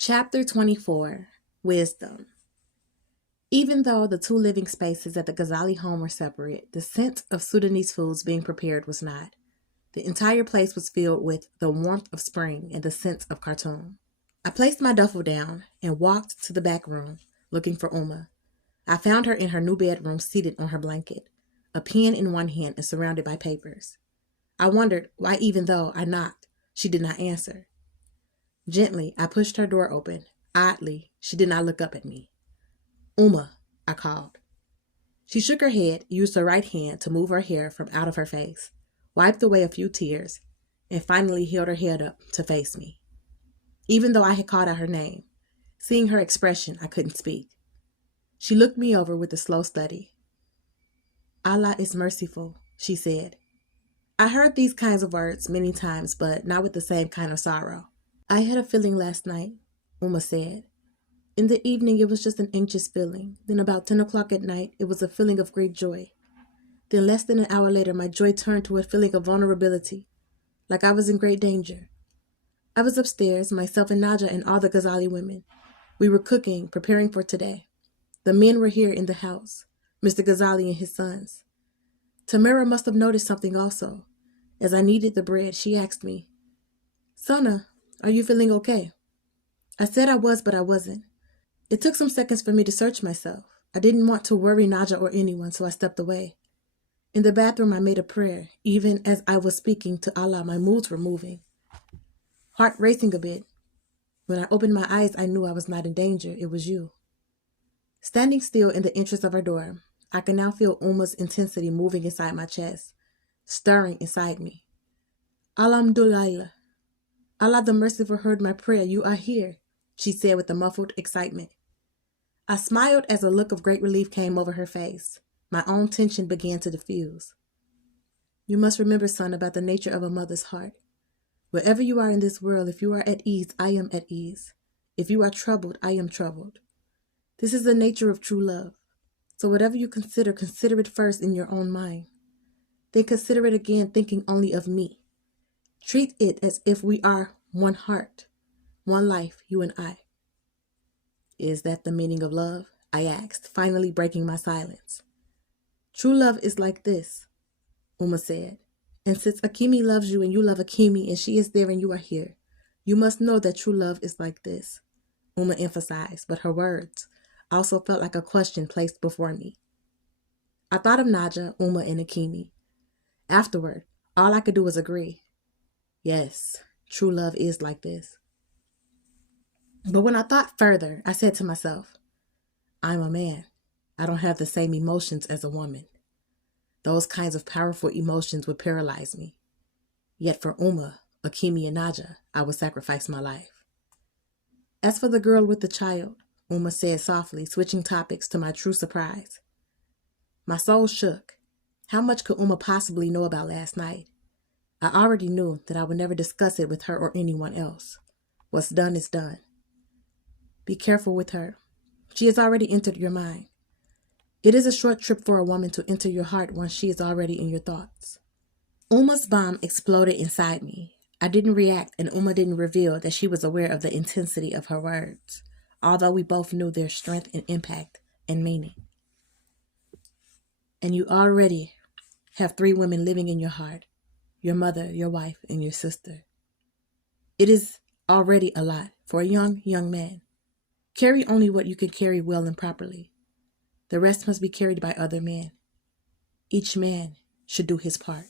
Chapter 24, Wisdom. Even though the two living spaces at the Ghazali home were separate, the scent of Sudanese foods being prepared was not. The entire place was filled with the warmth of spring and the scent of Khartoum. I placed my duffel down and walked to the back room, looking for I found her in her new bedroom, seated on her blanket, a pen in one hand and surrounded by papers. I wondered why, even though I knocked, she did not answer. Gently, I pushed her door open. Oddly, she did not look up at me. I called. She shook her head, used her right hand to move her hair from out of her face, wiped away a few tears, and finally held her head up to face me. Even though I had called out her name, seeing her expression, I couldn't speak. She looked me over with a slow study. Allah is merciful, she said. I heard these kinds of words many times, but not with the same kind of sorrow. I had a feeling last night, said. In the evening, it was just an anxious feeling. Then about 10 o'clock at night, it was a feeling of great joy. Then less than an hour later, my joy turned to a feeling of vulnerability, like I was in great danger. I was upstairs, myself and Naja and all the Ghazali women. We were cooking, preparing for today. The men were here in the house, Mr. Ghazali and his sons. Tamara must have noticed something also. As I kneaded the bread, she asked me, Sana, are you feeling okay? I said I was, but I wasn't. It took some seconds for me to search myself. I didn't want to worry Naja or anyone, so I stepped away. In the bathroom, I made a prayer. Even as I was speaking to Allah, my moods were moving. Heart racing a bit. When I opened my eyes, I knew I was not in danger. It was you. Standing still in the entrance of her door, I could now feel Uma's intensity moving inside my chest, stirring inside me. Alhamdulillah. Allah the Merciful heard my prayer. You are here, she said with a muffled excitement. I smiled as a look of great relief came over her face. My own tension began to diffuse. You must remember, son, about the nature of a mother's heart. Wherever you are in this world, if you are at ease, I am at ease. If you are troubled, I am troubled. This is the nature of true love. So whatever you consider it first in your own mind. Then consider it again thinking only of me. Treat it as if we are one heart, one life, you and I. Is that the meaning of love? I asked, finally breaking my silence. True love is like this, said. And since Akimi loves you and you love Akimi and she is there and you are here, you must know that true love is like this, emphasized, but her words also felt like a question placed before me. I thought of Naja, and Akimi. Afterward, all I could do was agree. Yes, true love is like this. But when I thought further, I said to myself, I'm a man. I don't have the same emotions as a woman. Those kinds of powerful emotions would paralyze me. Yet for Akimi, and Naja, I would sacrifice my life. As for the girl with the child, said softly, switching topics to my true surprise. My soul shook. How much could possibly know about last night? I already knew that I would never discuss it with her or anyone else. What's done is done. Be careful with her. She has already entered your mind. It is a short trip for a woman to enter your heart once she is already in your thoughts. Uma's bomb exploded inside me. I didn't react, and didn't reveal that she was aware of the intensity of her words, although we both knew their strength and impact and meaning. And you already have 3 women living in your heart, your mother, your wife, and your sister. It is already a lot for a young man. Carry only what you can carry well and properly. The rest must be carried by other men. Each man should do his part.